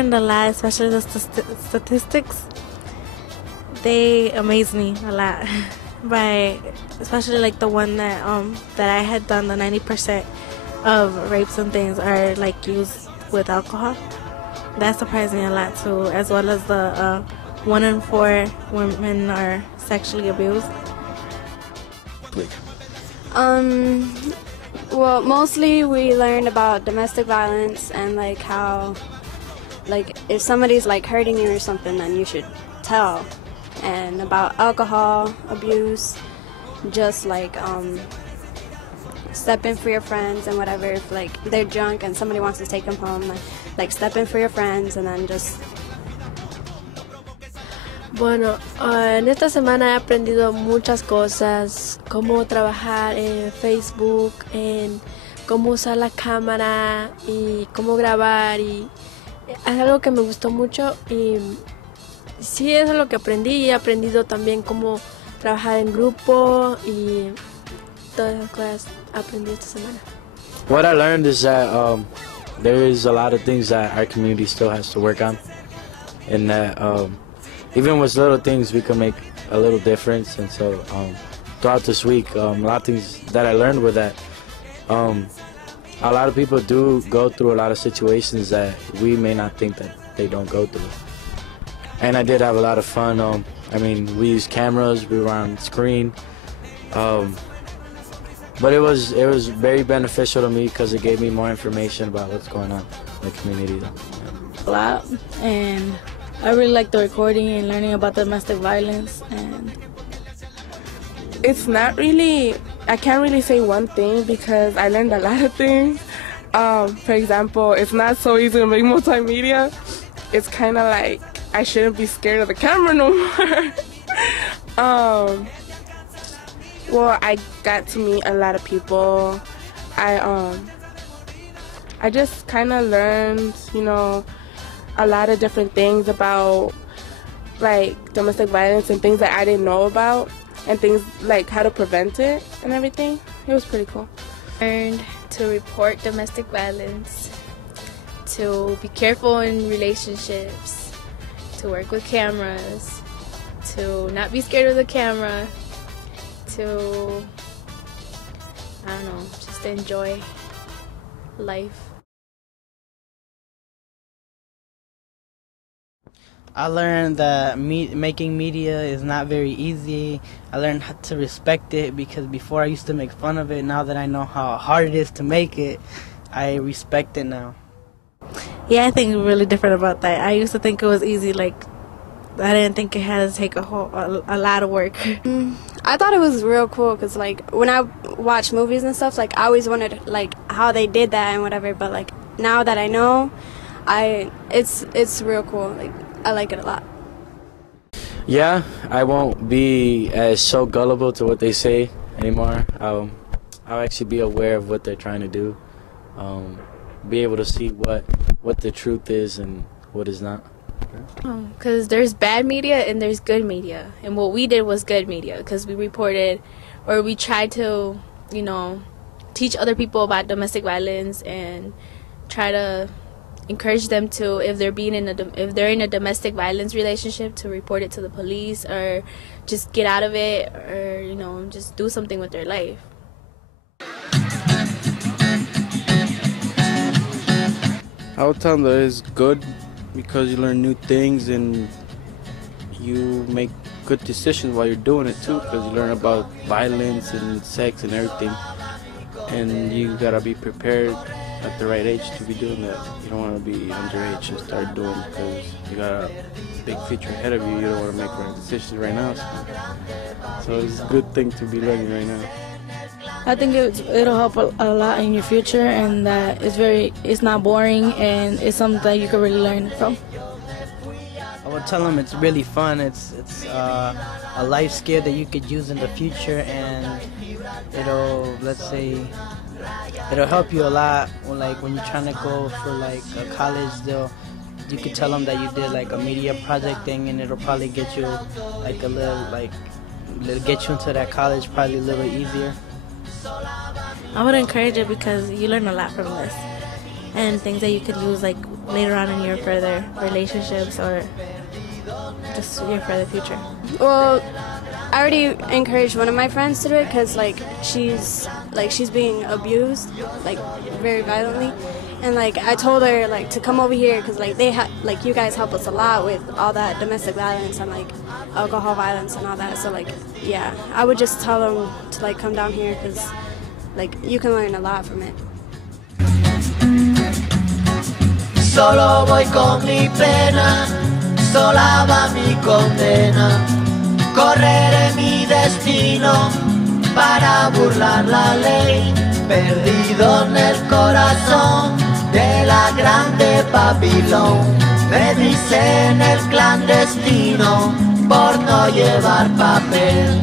learned a lot, especially the statistics. They amaze me a lot. Especially like the one that I had done, the 90% of rapes and things are like used with alcohol. That surprised me a lot too, as well as the 1 in 4 women are sexually abused. Well, mostly we learned about domestic violence and like how, like if somebody's like hurting you or something, then you should tell. And about alcohol abuse, just like step in for your friends and whatever. If like they're drunk and somebody wants to take them home, like step in for your friends and then just. Bueno, en esta semana he aprendido muchas cosas, cómo trabajar en Facebook, en cómo usar la cámara y cómo grabar, y es algo que me gustó mucho y sí, eso es lo que aprendí, y he aprendido también cómo trabajar en grupo y todas esas cosas aprendí esta semana. What I learned is that there is a lot of things that our community still has to work on, and that even with little things we can make a little difference. And so throughout this week, a lot of things that I learned were that a lot of people do go through a lot of situations that we may not think that they don't go through. And I did have a lot of fun. I mean, we used cameras, we were on screen, but it was very beneficial to me because it gave me more information about what's going on in the community. A lot, and I really like the recording and learning about domestic violence. And it's not really, I can't really say one thing because I learned a lot of things. For example, it's not so easy to make multimedia. It's kind of like I shouldn't be scared of the camera no more. Well, I got to meet a lot of people. I just kind of learned, you know, a lot of different things about like domestic violence and things that I didn't know about, and things like how to prevent it and everything. It was pretty cool. Learned to report domestic violence, to be careful in relationships, to work with cameras, to not be scared of the camera, to, I don't know, just enjoy life. I learned that making media is not very easy. I learned how to respect it because before I used to make fun of it. Now that I know how hard it is to make it, I respect it now. Yeah, I think really different about that. I used to think it was easy, like I didn't think it had to take a lot of work. I thought it was real cool because like when I watch movies and stuff, like I always wondered like how they did that and whatever, but like now that I know, it's real cool. Like I like it a lot. Yeah, I won't be as so gullible to what they say anymore. I'll actually be aware of what they're trying to do. Be able to see what the truth is and what is not. Because there's bad media and there's good media, and what we did was good media because we reported, or we tried to, you know, teach other people about domestic violence and try to encourage them to, if they're in a domestic violence relationship, to report it to the police or just get out of it, or you know, just do something with their life. I would tell them that it's good because you learn new things and you make good decisions while you're doing it too, because you learn about violence and sex and everything, and you gotta be prepared at the right age to be doing that. You don't want to be underage and start doing it because you got a big future ahead of you. You don't want to make wrong decisions right now. So it's a good thing to be learning right now. I think it'll help a lot in your future, and that it's not boring, and it's something that you can really learn from. I would tell them it's really fun. It's a life skill that you could use in the future, and it'll help you a lot. Like when you're trying to go for like a college, you could tell them that you did like a media project thing, and it'll probably get you like it'll get you into that college probably a little easier. I would encourage it because you learn a lot from this, and things that you could use like later on in your further relationships or just your further future? Well, I already encouraged one of my friends to do it because she's being abused very violently, and I told her to come over here because you guys help us a lot with all that domestic violence and alcohol violence and all that. So yeah, I would just tell them to come down here because you can learn a lot from it. Solo voy con mi pena, sola va mi condena. Correré mi destino para burlar la ley, perdido en el corazón de la grande Babilón. Me dicen el clandestino por no llevar papel.